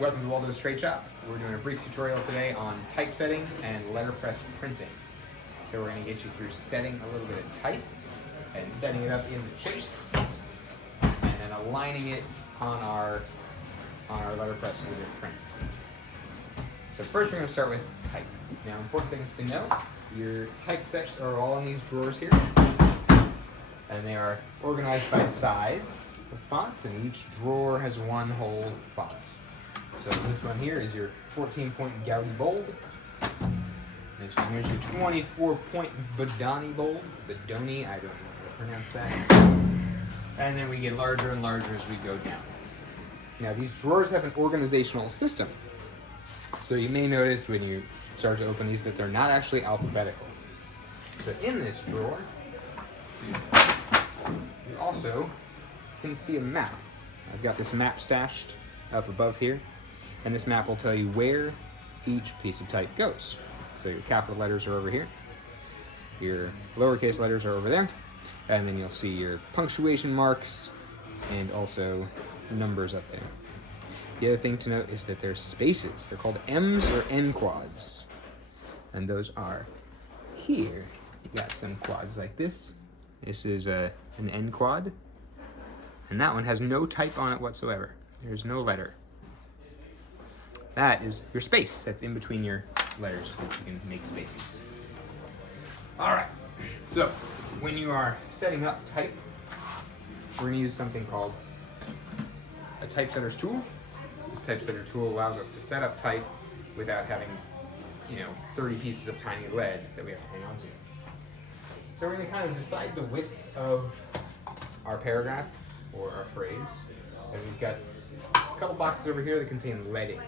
Welcome to Waldo's Trade Shop. We're doing a brief tutorial today on typesetting and letterpress printing. So we're going to get you through setting a little bit of type and setting it up in the chase and then aligning it on our letterpress so that it prints. So first we're going to start with type. Now important things to know, your typesets are all in these drawers here and they are organized by size of font, and each drawer has one whole font. So this one here is your 14-point Gaudi bold. This one here is your 24-point Bodoni bold. Bodoni, I don't know how to pronounce that. And then we get larger and larger as we go down. Now these drawers have an organizational system. So you may notice when you start to open these that they're not actually alphabetical. So in this drawer, you also can see a map. I've got this map stashed up above here. And this map will tell you where each piece of type goes. So your capital letters are over here, your lowercase letters are over there, and then you'll see your punctuation marks and also numbers up there. The other thing to note is that there's spaces. They're called M's or N quads. And those are here. You got some quads like this. This is an N quad. And that one has no type on it whatsoever. There's no letter. That is your space that's in between your letters, which you can make spaces. All right, so when you are setting up type, we're gonna use something called a typesetter's tool. This typesetter tool allows us to set up type without having, 30 pieces of tiny lead that we have to hang on to. So we're gonna kind of decide the width of our paragraph or our phrase. And we've got a couple boxes over here that contain leading.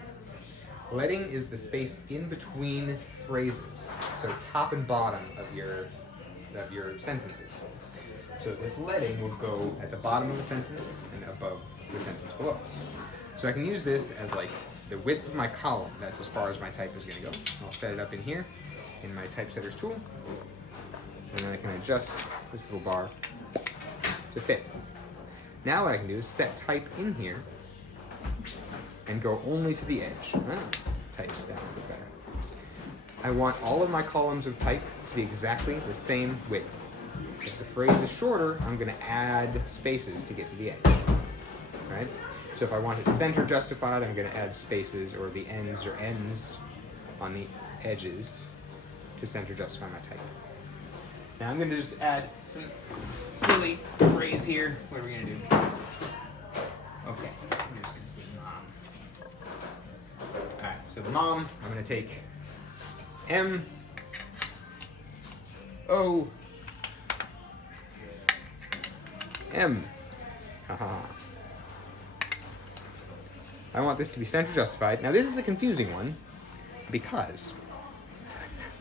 Leading is the space in between phrases, so top and bottom of your sentences. So this leading will go at the bottom of the sentence and above the sentence below. So I can use this as like the width of my column. That's as far as my type is going to go. I'll set it up in here in my typesetter's tool, and then I can adjust this little bar to fit. Now what I can do is set type in here and go only to the edge. Type, that's better. I want all of my columns of type to be exactly the same width. If the phrase is shorter, I'm going to add spaces to get to the edge. Right? So if I want it center justified, I'm going to add spaces or the ends or ends on the edges to center justify my type. Now I'm going to just add some silly phrase here. What are we going to do? Okay, I'm just going to say mom. Alright, so the mom, I'm going to take M, O, M. Haha. I want this to be center justified. Now this is a confusing one because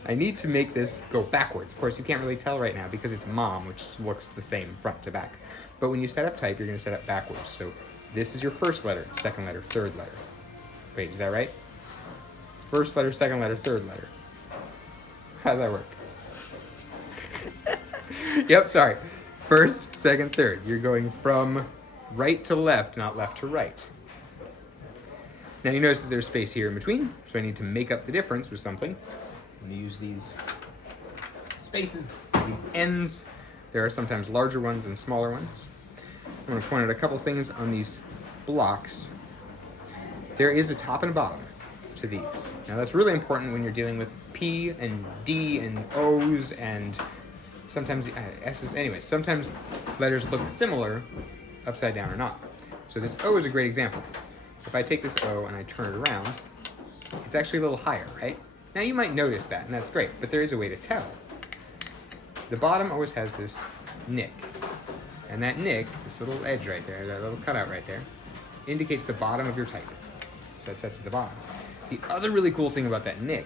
I need to make this go backwards. Of course, you can't really tell right now because it's mom, which looks the same front to back. But when you set up type, you're going to set up backwards. So this is your first letter, second letter, third letter. Wait, is that right? First letter, second letter, third letter. How does that work? Yep, sorry. First, second, third. You're going from right to left, not left to right. Now you notice that there's space here in between, so I need to make up the difference with something. I'm going to use these spaces, these ends. There are sometimes larger ones and smaller ones. I'm going to point out a couple things on these blocks. There is a top and a bottom to these. Now that's really important when you're dealing with P and D and O's and sometimes S's. Anyways, sometimes letters look similar upside down or not. So this O is a great example. If I take this O and I turn it around, it's actually a little higher, right? Now you might notice that, and that's great, but there is a way to tell. The bottom always has this nick. And that nick, this little edge right there, that little cutout right there, indicates the bottom of your type. So it sets at the bottom. The other really cool thing about that nick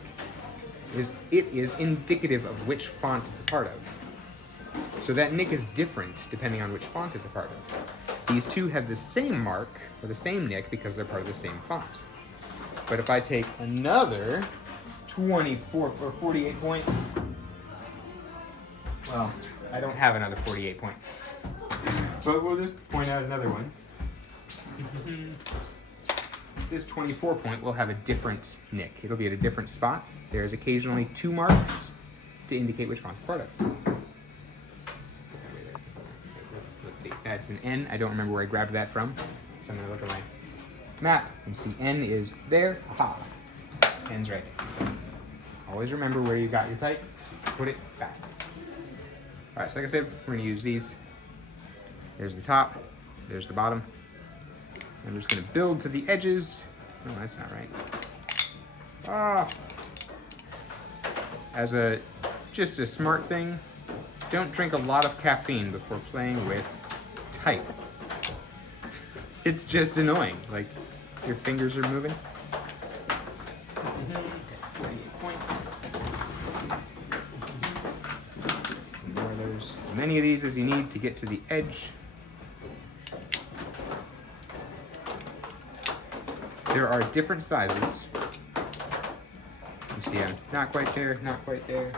is it is indicative of which font it's a part of. So that nick is different depending on which font it's a part of. These two have the same mark, or the same nick, because they're part of the same font. But if I take another 24 or 48 point, well, I don't have another 48 point. But we'll just point out another one. this 24 point will have a different nick. It'll be at a different spot. There's occasionally 2 marks to indicate which font's part of. Let's see, that's an N. I don't remember where I grabbed that from. So I'm gonna look at my map and see N is there. Aha, N's right there. Always remember where you got your type, put it back. All right, so like I said, we're gonna use these. There's the top, there's the bottom. I'm just gonna build to the edges. Oh, that's not right. Ah. As just a smart thing, don't drink a lot of caffeine before playing with type. It's just annoying. Like, your fingers are moving. Some more of those. As many of these as you need to get to the edge. There are different sizes. You see I'm not quite there, not quite there.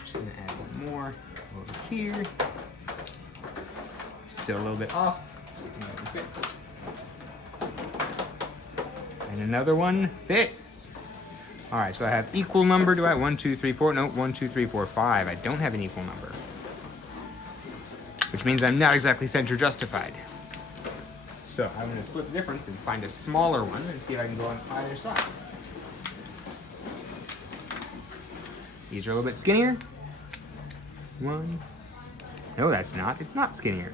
Just gonna add one more over here. Still a little bit off, so you can it fits. And another one fits. All right, so I have equal number. Do I have 1, 2, 3, 4? No, 1, 2, 3, 4, 5. I don't have an equal number, which means I'm not exactly center justified. So I'm gonna split the difference and find a smaller one and see if I can go on either side. These are a little bit skinnier. 1. No, that's not. It's not skinnier.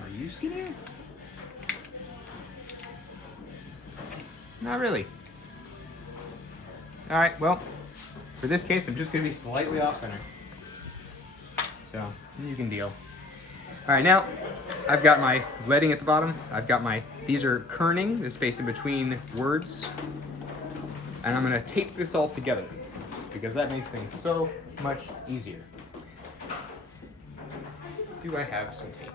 Are you skinnier? Not really. All right, well, for this case, I'm just gonna be slightly off center. So, you can deal. All right, now, I've got my leading at the bottom. I've got these are kerning, the space in between words. And I'm gonna tape this all together because that makes things so much easier. Do I have some tape?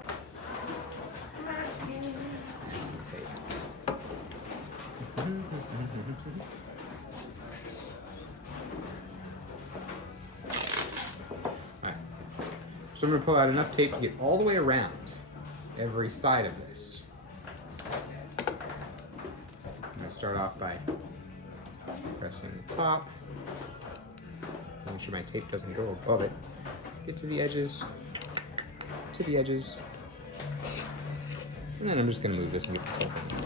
So I'm going to pull out enough tape to get all the way around every side of this. I'm going to start off by pressing the top. Make sure my tape doesn't go above it. Get to the edges, and then I'm just going to move this and get the whole thing.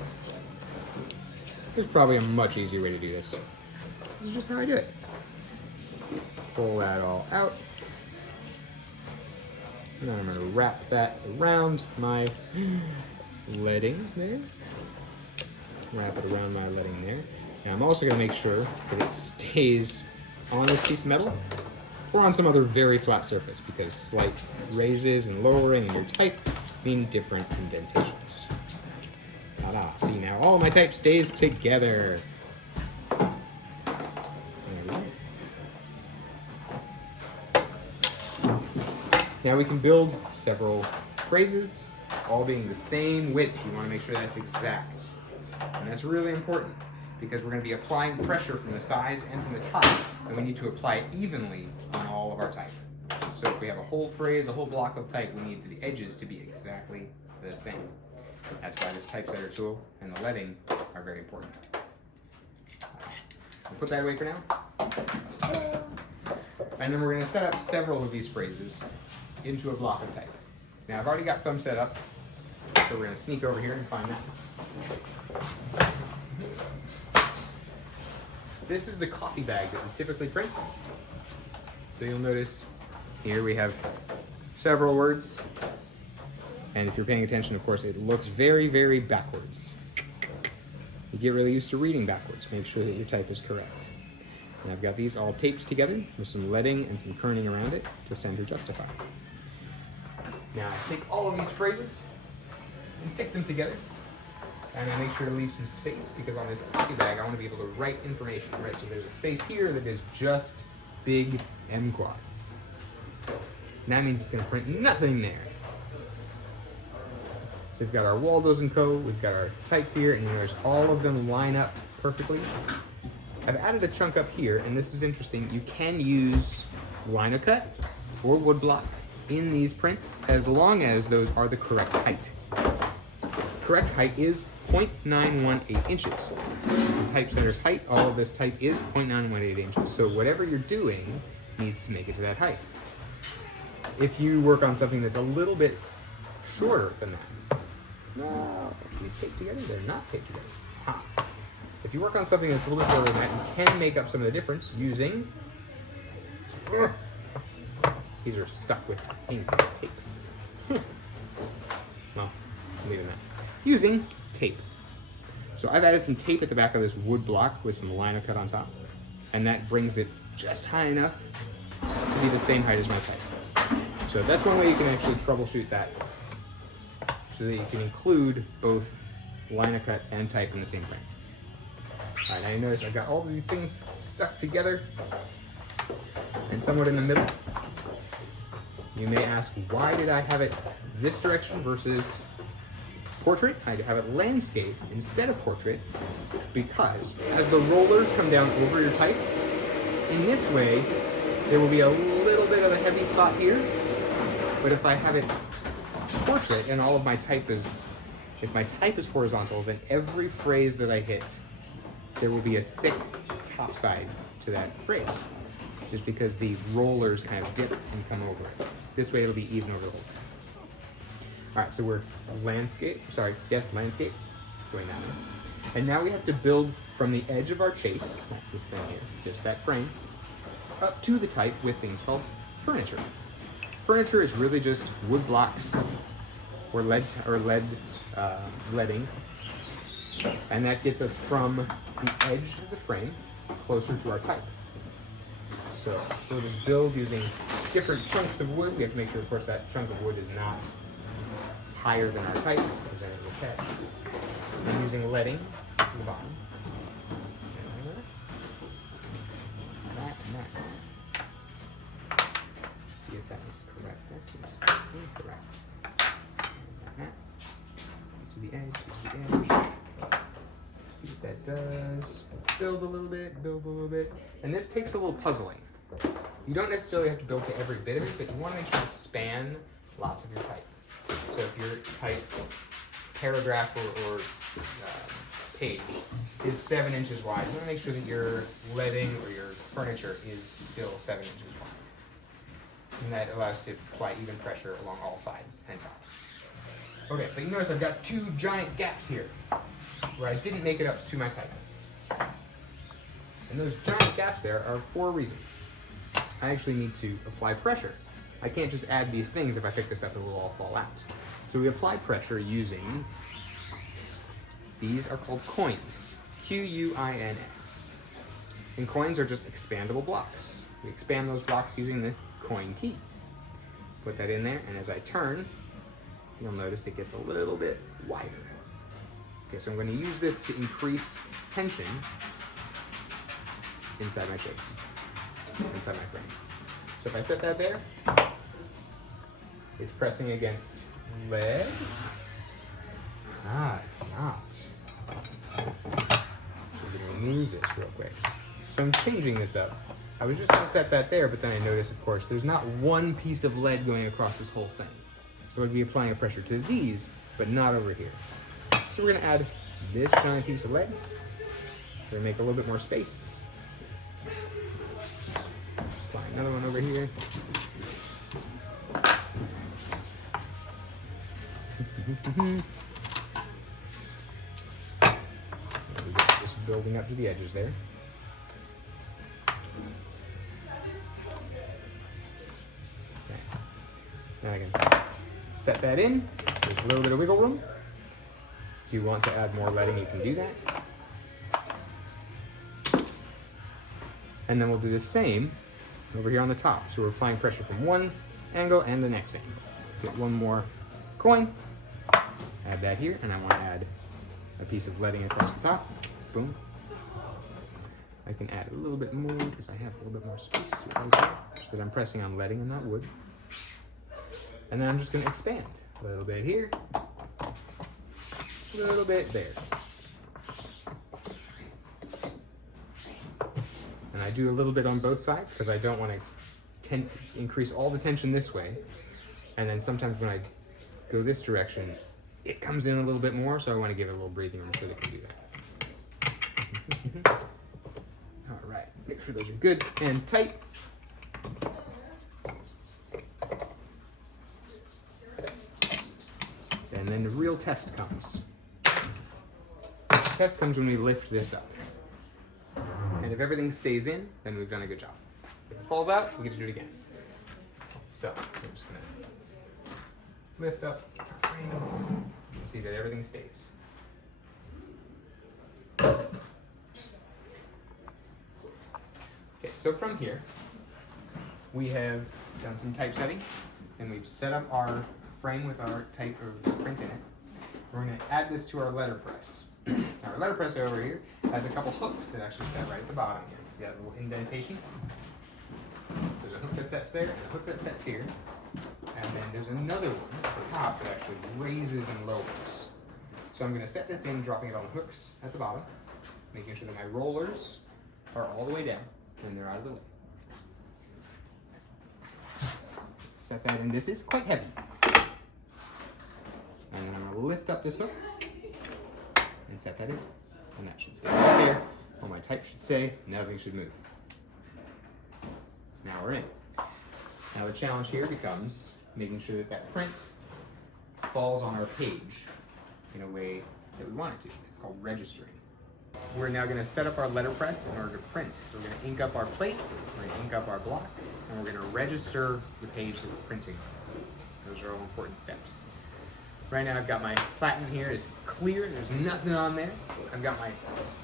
There's probably a much easier way to do this. This is just how I do it. Pull that all out. And then I'm going to wrap that around my leading there. Wrap it around my leading there. And I'm also going to make sure that it stays on this piece of metal or on some other very flat surface, because slight raises and lowering in your type mean different indentations. Ta-da. See, now all of my type stays together. Now we can build several phrases, all being the same width. You want to make sure that's exact. And that's really important because we're going to be applying pressure from the sides and from the top, and we need to apply it evenly on all of our type. So if we have a whole phrase, a whole block of type, we need the edges to be exactly the same. That's why this typesetter tool and the leading are very important. I'll put that away for now. And then we're going to set up several of these phrases into a block of type. Now I've already got some set up, so we're going to sneak over here and find that. This is the coffee bag that we typically print. So you'll notice here we have several words. And if you're paying attention, of course, it looks very, very backwards. You get really used to reading backwards. Make sure that your type is correct. And I've got these all taped together with some leading and some kerning around it to center justify. Now I take all of these phrases and stick them together. And I make sure to leave some space because on this coffee bag I want to be able to write information, right? So there's a space here that is just big M quads. And that means it's going to print nothing there. So we've got our Waldos and Co. We've got our type here, and there's all of them line up perfectly. I've added a chunk up here, and this is interesting. You can use lino cut or wood block in these prints as long as those are the correct height. Correct height is 0.918 inches. It's a typesetter's height. All of this type is 0.918 inches. So whatever you're doing needs to make it to that height. If you work on something that's a little bit shorter than that, no, these taped together, they're not taped together. Huh. If you work on something that's a little bit shorter than that, you can make up some of the difference using, these are stuck with ink and tape. Well, I'm leaving that. Using tape. So I've added some tape at the back of this wood block with some lino cut on top, and that brings it just high enough to be the same height as my type. So that's one way you can actually troubleshoot that, so that you can include both lino cut and type in the same frame. All right, now you notice I've got all of these things stuck together and somewhat in the middle. You may ask, why did I have it this direction versus portrait? I have it landscape instead of portrait, because as the rollers come down over your type, in this way, there will be a little bit of a heavy spot here. But if I have it portrait and all of my type is, if my type is horizontal, then every phrase that I hit, there will be a thick top side to that phrase, just because the rollers kind of dip and come over it. This way it'll be even over the whole thing. All right, so we're landscape, landscape, going that way. And now we have to build from the edge of our chase, that's this thing here, just that frame, up to the type with things called furniture. Furniture is really just wood blocks or leading, and that gets us from the edge of the frame closer to our type. So we'll just build using different chunks of wood. We have to make sure, of course, that chunk of wood is not higher than our type, because then it will catch. I'm using leading to the bottom. That and that. See if that is correct. That seems incorrect. That. To the edge, to the edge. See what that does. Build a little bit. And this takes a little puzzling. You don't necessarily have to build to every bit of it, but you want to make sure to span lots of your type. So if your type paragraph or page is 7 inches wide, you want to make sure that your leading or your furniture is still 7 inches wide. And that allows to apply even pressure along all sides and tops. Okay, but you notice I've got 2 giant gaps here where I didn't make it up to my type. And those giant gaps there are for a reason. I actually need to apply pressure. I can't just add these things. If I pick this up, it will all fall out. So we apply pressure using, these are called coins, Q-U-I-N-S. And coins are just expandable blocks. We expand those blocks using the coin key. Put that in there, and as I turn, you'll notice it gets a little bit wider. Okay, so I'm going to use this to increase tension inside my chase, inside my frame. So if I set that there, it's pressing against lead. It's not. So we're going to remove this real quick. So I'm changing this up. I was just going to set that there, but then I noticed, of course, there's not one piece of lead going across this whole thing. So I'd be applying a pressure to these, but not over here. So we're going to add this giant piece of lead. We're going to make a little bit more space. Apply another one over here. Just building up to the edges there. Okay. Now I can set that in. There's a little bit of wiggle room. If you want to add more leading, you can do that. And then we'll do the same over here on the top. So we're applying pressure from one angle and the next angle. Get one more coin. Add that here, and I want to add a piece of leading across the top. Boom. I can add a little bit more because I have a little bit more space to it right there. Because I'm pressing on leading and not wood. And then I'm just going to expand. A little bit here. A little bit there. I do a little bit on both sides because I don't want to increase all the tension this way. And then sometimes when I go this direction, it comes in a little bit more, so I want to give it a little breathing room so that it can do that. All right, make sure those are good and tight. And then the real test comes. The test comes when we lift this up. And if everything stays in, then we've done a good job. If it falls out, we get to do it again. So, I'm just gonna lift up our frame and see that everything stays. Okay, so from here, we have done some typesetting, and we've set up our frame with our type or print in it. We're going to add this to our letterpress. Now our letterpress over here has a couple hooks that actually set right at the bottom here. See that little indentation? There's a hook that sets there and a hook that sets here. And then there's another one at the top that actually raises and lowers. So I'm going to set this in, dropping it on the hooks at the bottom, making sure that my rollers are all the way down and they're out of the way. Set that in. This is quite heavy. And then I'm going to lift up this hook and set that in. And that should stay right there. All my type should stay. Nothing should move. Now we're in. Now the challenge here becomes making sure that that print falls on our page in a way that we want it to. It's called registering. We're now going to set up our letterpress in order to print. So we're going to ink up our plate, we're going to ink up our block, and we're going to register the page that we're printing. Those are all important steps. Right now I've got my platen here, it's clear, there's nothing on there. I've got my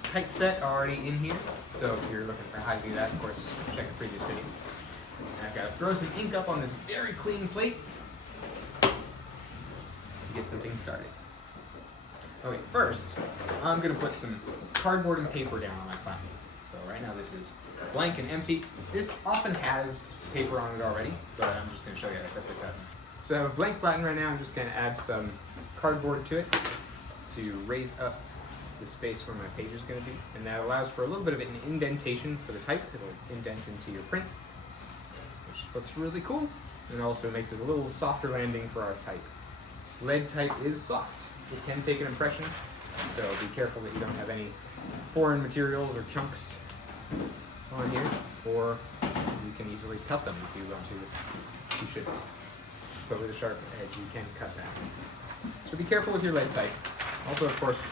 typeset already in here, so if you're looking for how to do that, of course, check the previous video. And I've got to throw some ink up on this very clean plate to get some things started. Okay, first, I'm going to put some cardboard and paper down on my platen. So right now this is blank and empty. This often has paper on it already, but I'm just going to show you how to set this up. So blank platen right now, I'm just going to add some cardboard to it to raise up the space where my page is going to be. And that allows for a little bit of an indentation for the type. It'll indent into your print, which looks really cool. And also makes it a little softer landing for our type. Lead type is soft. It can take an impression, so be careful that you don't have any foreign materials or chunks on here, or you can easily cut them if you want to. You should. But with a sharp edge, you can cut that. So be careful with your lead type. Also, of course,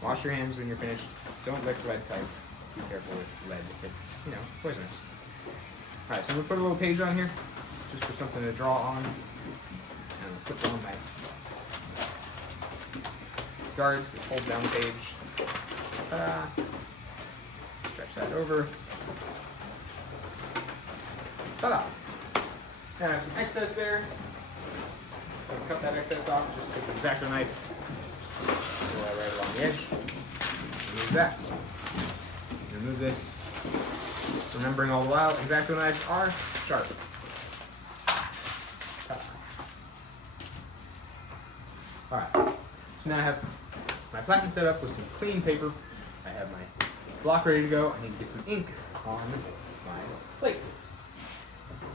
wash your hands when you're finished. Don't lick lead type. Be careful with lead. It's, poisonous. All right, so I'm gonna put a little page on here, just for something to draw on, and I'll put on my guards that hold down the page. Stretch that over. Ta-da! Now I have some excess there. I'll cut that excess off, just take the X-Acto knife, go right along the edge, remove that. Remove this. Remembering all the while, X-Acto knives are sharp. Alright, so now I have my platen set up with some clean paper. I have my block ready to go. I need to get some ink on my plate.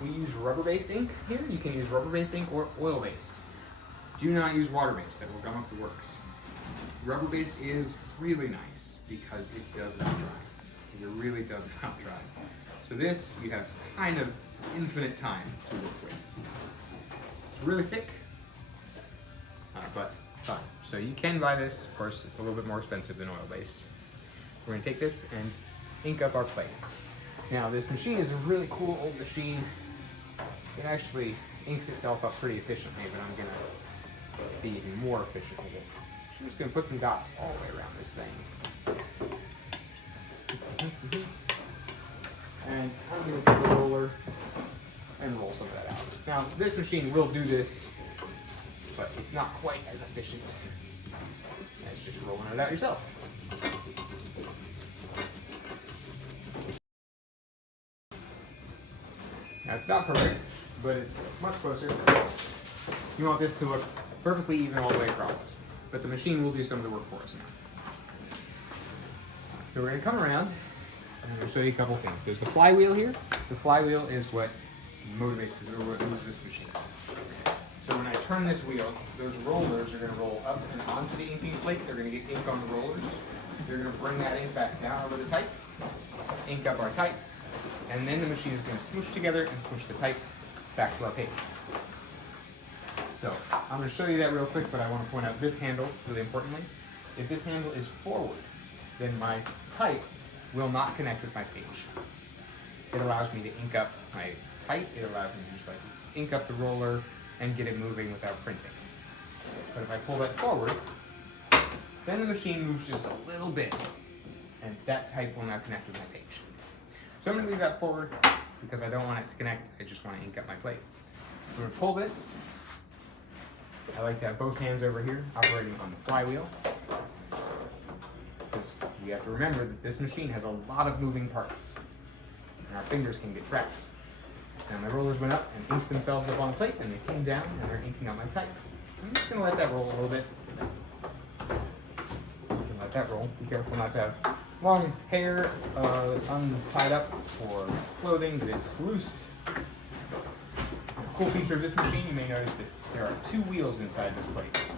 We use rubber-based ink here. You can use rubber-based ink or oil-based. Do not use water-based, that will gum up the works. Rubber-based is really nice because it does not dry. It really does not dry. So this, you have kind of infinite time to work with. It's really thick, but fun. So you can buy this, of course, it's a little bit more expensive than oil-based. We're gonna take this and ink up our plate. Now this machine is a really cool old machine. It actually inks itself up pretty efficiently, but I'm gonna be even more efficient with it. I'm just gonna put some dots all the way around this thing. And I'm gonna take a roller and roll some of that out. Now this machine will do this, but it's not quite as efficient as just rolling it out yourself. Now it's not perfect, but it's much closer. You want this to look perfectly even all the way across, but the machine will do some of the work for us now. So we're going to come around I'm going to show you a couple things. There's the flywheel here. The flywheel is what motivates or what moves this machine. So when I turn this wheel, those rollers are going to roll up and onto the inking plate. They're going to get ink on the rollers. They're going to bring that ink back down over the type, ink up our type, and then the machine is going to smoosh together and smoosh the type back to our paper. So I'm going to show you that real quick, but I want to point out this handle really importantly. If this handle is forward, then my type will not connect with my page. It allows me to ink up my type. It allows me to just like ink up the roller and get it moving without printing. But if I pull that forward, then the machine moves just a little bit, and that type will now connect with my page. So I'm going to leave that forward because I don't want it to connect. I just want to ink up my plate. I'm going to pull this. I like to have both hands over here operating on the flywheel, because we have to remember that this machine has a lot of moving parts, and our fingers can get trapped. Now my rollers went up and inked themselves up on the plate, and they came down and they're inking up my type. I'm just going to let that roll a little bit. Let that roll. Be careful not to have long hair untied up or clothing that is loose. A cool feature of this machine, you may notice that there are two wheels inside this plate.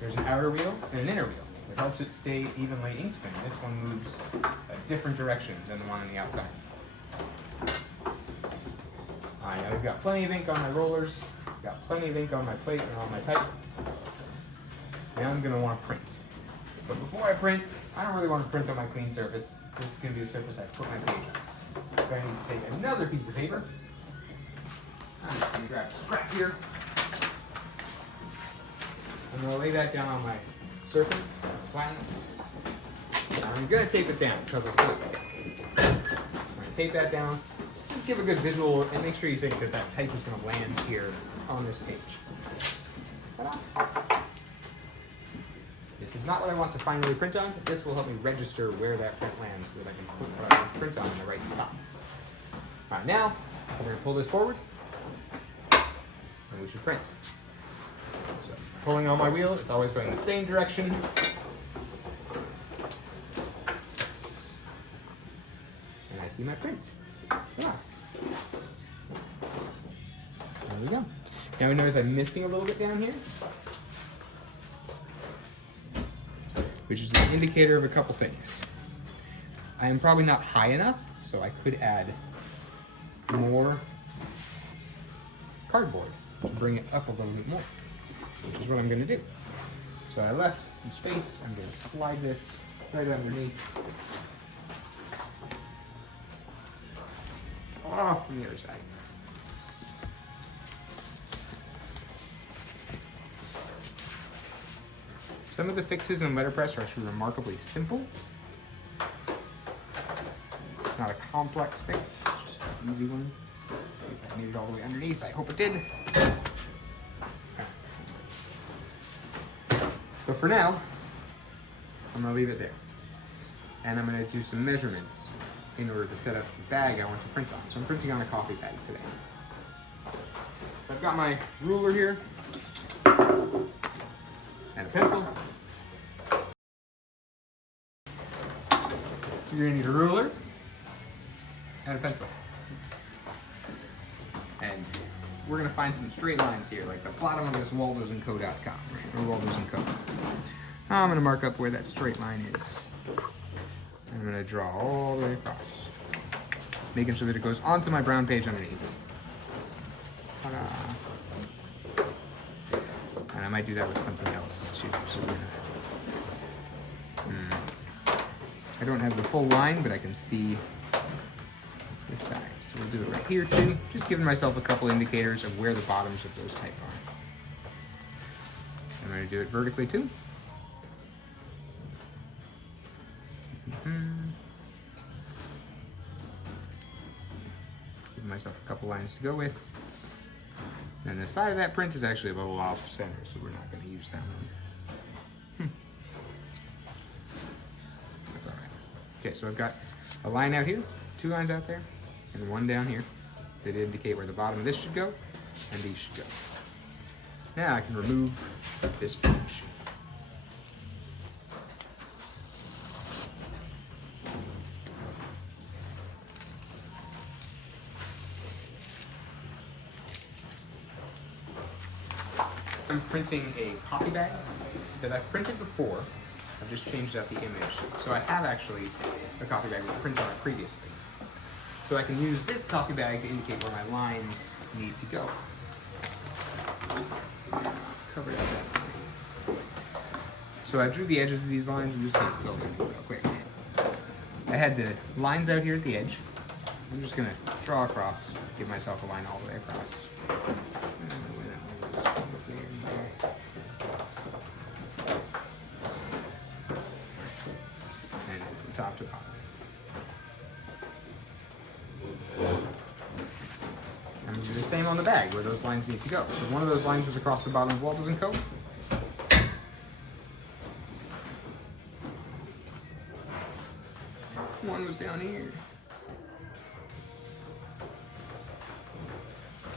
There's an outer wheel and an inner wheel. It helps it stay evenly inked, and this one moves a different direction than the one on the outside. Alright, now we've got plenty of ink on my rollers, got plenty of ink on my plate and on my type. Now I'm going to want to print. But before I print, I don't really want to print on my clean surface. This is going to be a surface I put my page on. So I need to take another piece of paper. I'm just going to grab a scrap here. I'm going to lay that down on my surface, flatten it. I'm going to tape it down because it's going to stick. I'm going to tape that down. Just give a good visual and make sure you think that that type is going to land here on this page. Ta-da. This is not what I want to finally print on, but this will help me register where that print lands so that I can put what I want to print on in the right spot. Alright, now we're going to pull this forward, and we should print. So, pulling on my wheel, it's always going the same direction. And I see my print. Yeah. There we go. Now we notice I'm missing a little bit down here, which is an indicator of a couple things. I am probably not high enough, so I could add more cardboard to bring it up a little bit more, which is what I'm going to do. So I left some space. I'm going to slide this right underneath. Off from the other side. Some of the fixes in Letterpress are actually remarkably simple. It's not a complex fix, it's just an easy one. See if I made it all the way underneath. I hope it did. But for now, I'm going to leave it there. And I'm going to do some measurements in order to set up the bag I want to print on. So I'm printing on a coffee bag today. So I've got my ruler here and a pencil. You're gonna need a ruler and a pencil. And we're gonna find some straight lines here, like the bottom of this waldosandco.com, right? Or Waldos and Co. I'm gonna mark up where that straight line is. I'm gonna draw all the way across, making sure that it goes onto my brown page underneath. Ta-da. And I might do that with something else too. So we're gonna, I don't have the full line, but I can see this side. So we'll do it right here too. Just giving myself a couple indicators of where the bottoms of those type are. I'm going to do it vertically too. Give myself a couple lines to go with. And the side of that print is actually a little off center, so we're not going to use that one. That's all right. Okay, so I've got a line out here, 2 lines out there, and 1 down here that indicate where the bottom of this should go, and these should go. Now I can remove this page. I'm printing a copy bag that I've printed before. I've just changed out the image. So I have actually a copy bag with a print on it previously. So I can use this copy bag to indicate where my lines need to go. Cover it up. So I drew the edges of these lines. I'm just going to fill them in real quick. I had the lines out here at the edge. I'm just going to draw across, give myself a line all the way across. I don't know where that one was there. And from top to bottom. I'm going to do the same on the bag where those lines need to go. So one of those lines was across the bottom of Waldo's & Co. One was down here.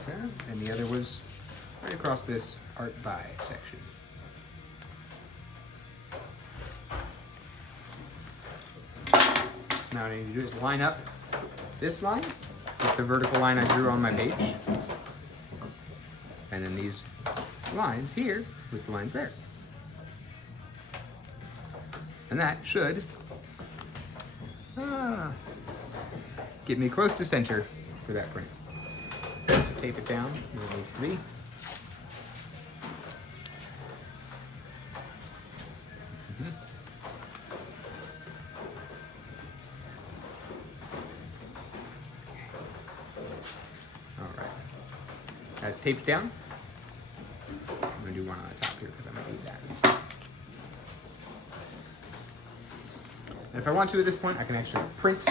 Okay. And the other was right across this art by section. So now what I need to do is line up this line with the vertical line I drew on my page. And then these lines here with the lines there. And that should get me close to center for that print. So tape it down where it needs to be. All right. That's taped down. I'm gonna do one on the top here because I'm gonna need that. And if I want to at this point, I can actually print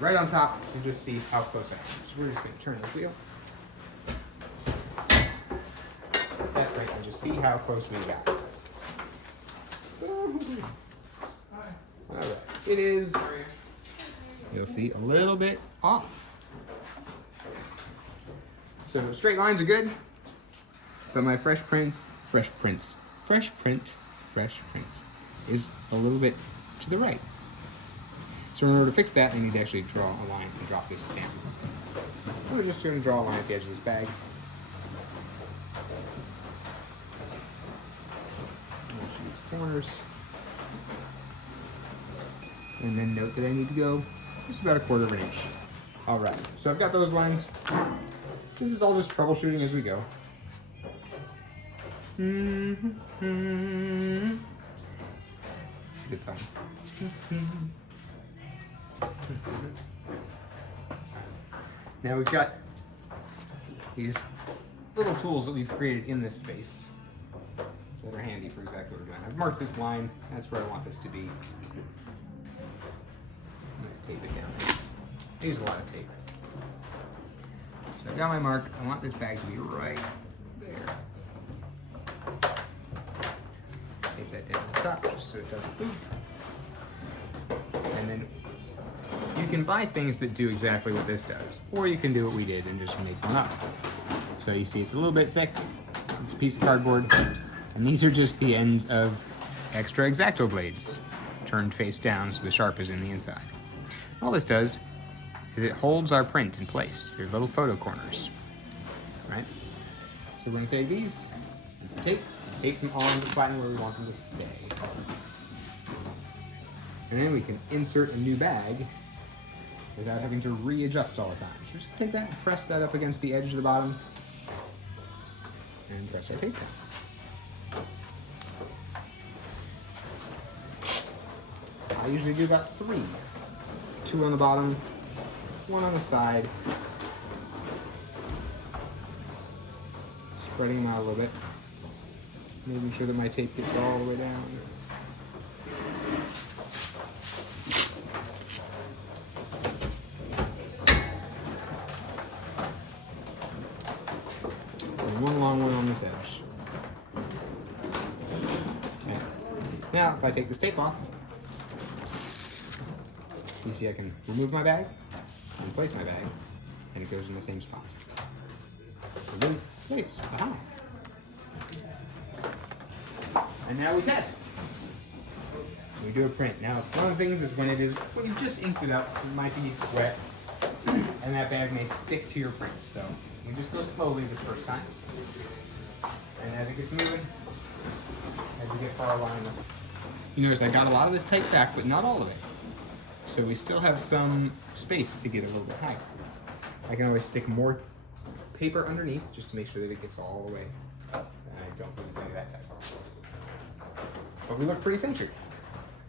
right on top and just see how close I am. So we're just going to turn this wheel. That print and just see how close we got. Alright, it is, you'll see, a little bit off. So straight lines are good, but my fresh print is a little bit to the right. So in order to fix that, I need to actually draw a line and drop this down. We're just going to draw a line at the edge of this bag. These corners. And then note that I need to go just about 1/4 inch. Alright, so I've got those lines. This is all just troubleshooting as we go. It's a good song. Now we've got these little tools that we've created in this space that are handy for exactly what we're doing. I've marked this line. That's where I want this to be. I'm going to tape it down. I use a lot of tape. So I've got my mark. I want this bag to be right there. Tape that down the top just so it doesn't move. And then you can buy things that do exactly what this does, or you can do what we did and just make one up. So you see it's a little bit thick, it's a piece of cardboard, and these are just the ends of extra X-Acto blades, turned face down so the sharp is in the inside. All this does is it holds our print in place. They're little photo corners, right? So we're gonna take these and some tape, and tape them on the flat where we want them to stay. And then we can insert a new bag without having to readjust all the time. So just take that and press that up against the edge of the bottom and press our tape down. I usually do about 3. 2 on the bottom, 1 on the side. Spreading them out a little bit. Making sure that my tape gets all the way down. One long one on this edge. Okay. Now, if I take this tape off, you see I can remove my bag, and place my bag, and it goes in the same spot. Remove, place, aha. And now we test. We do a print. Now, one of the things is when you just inked it up, it might be wet, and that bag may stick to your print. So we just go slowly this first time. And as it gets moving, as we get far along, you notice I got a lot of this type back, but not all of it. So we still have some space to get a little bit higher. I can always stick more paper underneath just to make sure that it gets all the way. And I don't lose any of that type. But we look pretty centered.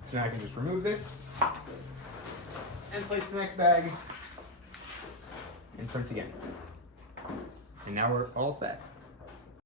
So now I can just remove this and place the next bag and print again. And now we're all set.